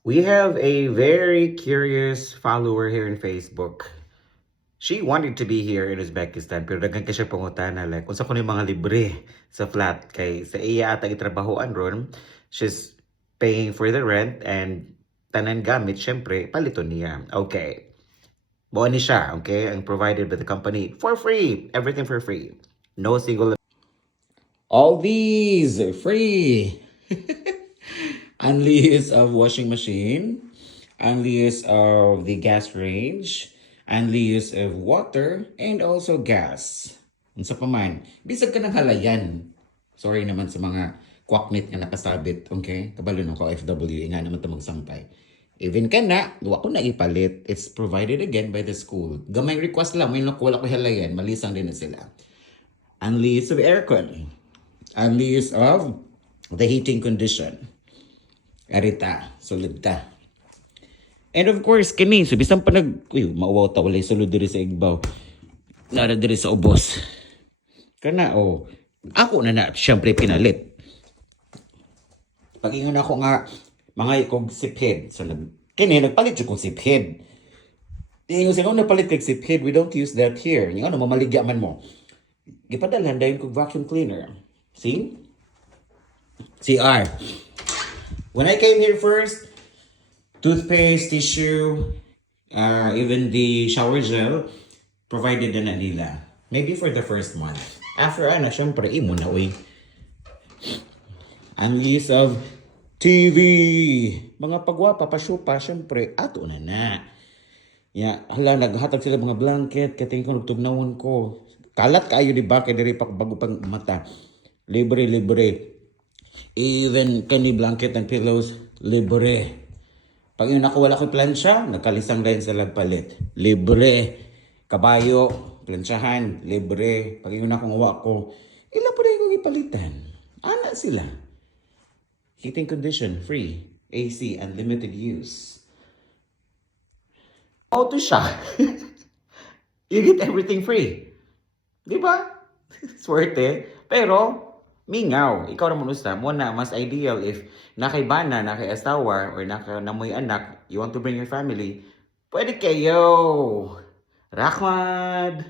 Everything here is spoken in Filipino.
We have a very curious follower here in Facebook. She wanted to be here in Uzbekistan pero daghan ka siya pangutana like unsa kuno yung mga libre sa flat kay sa iya ata gitrabahoan ron. She's paying for the rent and tanan gamit syempre paliton niya. Okay. Buo ni siya, okay? Ang provided by the company for free. Everything for free. No single. All these free. Unleash of washing machine, unleash of the gas range, unleash of water, and also gas. Unsa pa man, bisag ka ng halayan. Sorry naman sa mga kwaknit nga nakasabit, okay? Kabalo ng OFW, nga naman ito magsampay. Even ka na, wa ko na ipalit. It's provided again by the school. Gamay request lang, may wala ko halayan, malisang din na sila. Unleash of aircon, unleash of the heating condition. Arita, sulod ta. And of course, kini, so bisan pa mauwaw ta, walay sulod diri sa igbaw. Nara diri sa ubos. Kana, ako na syempre pinalit. Pag-ingon ako nga, mga ikog siphead. So, kini, nagpalit yung kong siphead. Ingon siya, napalit kag siphead, we don't use that here. Yung mamaligya man mo. Gipadalhan dahil kong vacuum cleaner. See? CR. When I came here first, toothpaste, tissue, even the shower gel, provided na nila. Maybe for the first month. After syempre, imo na, uy. Unleash of TV. Mga pagwapa, pasyupa, syempre, ato na. Naghatag sila mga blanket, katingin ko, nagtugnawon ko. Kalat kayo, di ba? Kaya diri pa bago pang mata. Libre. Even kani blanket and pillows, libre. Pag yun ako wala ko plansya, nagkalisang rin sa lagpalit. Libre. Kabayo, plansyahan, libre. Pag yun ako ngawa ko, ila pa rin kong ipalitan. Ana sila. Heating condition, free. AC, unlimited use. Auto siya. You get everything free. Di ba? Swerte. Pero, mingaw, ikaw naman usta, mo na mas ideal if nakay bana, nakay asawa, or namoy anak, you want to bring your family, pwede kayo. Rahmad!